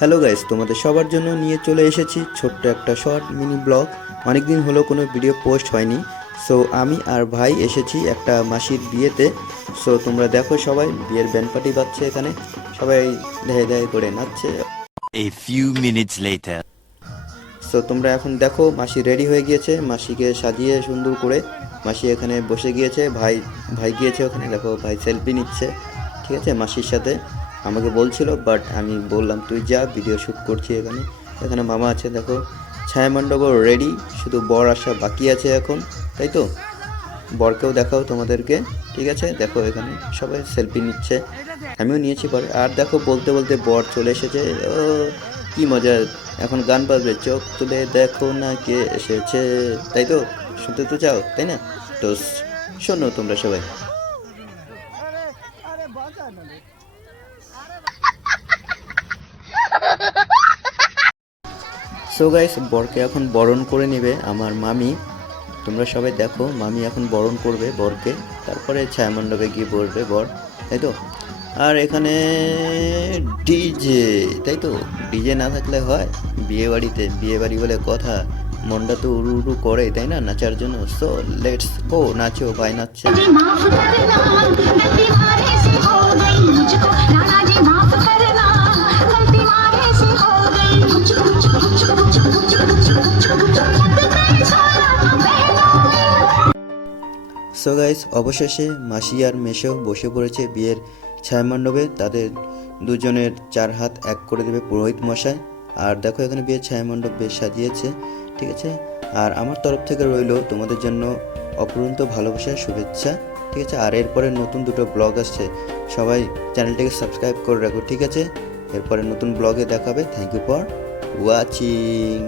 Hello guys, তোমাদের সবার জন্য নিয়ে চলে এসেছি ছোট্ট একটা শর্ট মিনি ব্লগ। অনেক দিন হলো কোনো ভিডিও পোস্ট হয়নি। সো আমি আর ভাই এসেছি একটা মাসির বিয়েতে। সো তোমরা দেখো, সবাই বিয়ের ব্যান্ড পার্টি বাজছে এখানে, সবাই ধেয়ে ধেয়ে করে নাচছে। A few minutes later. So তোমরা এখন দেখো, মাসি রেডি হয়ে গিয়েছে, মাসিকে সাজিয়ে সুন্দর করে মাসি এখানে বসে গিয়েছে। ভাই ভাই গিয়েছে ওখানে, দেখো ভাই সেলফি নিচ্ছে, ঠিক আছে, মাসির সাথে। আমাকে বলছিল, বাট আমি বললাম তুই যা, ভিডিও শ্যুট করছি এখানে। এখানে মামা আছে, দেখো ছায়ামণ্ডপ রেডি, শুধু বর আসা বাকি আছে এখন, তাই তো। বরকেও দেখাও তোমাদেরকে, ঠিক আছে। দেখো এখানে সবাই সেলফি নিচ্ছে, আমিও নিয়েছি পরে। আর দেখো বলতে বলতে বর চলে এসেছে। ও কি মজা! এখন গান বাজবে, চোখ তুলে দেখো না কে এসেছে, তাই তো। শুনতে তো চাও, তাই না? তো শোনো তোমরা সবাই। সো গাইস, বরকে এখন বরণ করে নেবে আমার মামি। তোমরা সবাই দেখো, মামি এখন বরণ করবে বরকে, তারপরে ছায়ামণ্ডপে গিয়ে বসবে বর, তাই তো। আর এখানে ডিজে, তাই তো। ডিজে না থাকলে হয় বিয়ে বাড়িতে? বিয়ে বাড়ি বলে কথা, মনটা তো উড়ু উড়ু করে, তাই না, নাচার জন্য। সো লেটস গো, নাচো ভাই, নাচছে। সো গাইস, অবশেষে মাসি আর মেশো বসে পড়েছে বিয়ের ছায়ামণ্ডপে। তাদের দুজনের চার হাত এক করে দেবে পুরোহিত মশাই। আর দেখো এখানে বিয়ের ছায়ামণ্ডপ বেশ সাজিয়েছে, ঠিক আছে। আর আমার তরফ থেকে রইল তোমাদের জন্য অপরন্ত ভালোবাসার শুভেচ্ছা, ঠিক আছে। আর এরপরে নতুন দুটো ব্লগ আসছে, সবাই চ্যানেলটাকে সাবস্ক্রাইব করে রাখো, ঠিক আছে। এরপরে নতুন ব্লগে দেখাবে। Thank you for watching.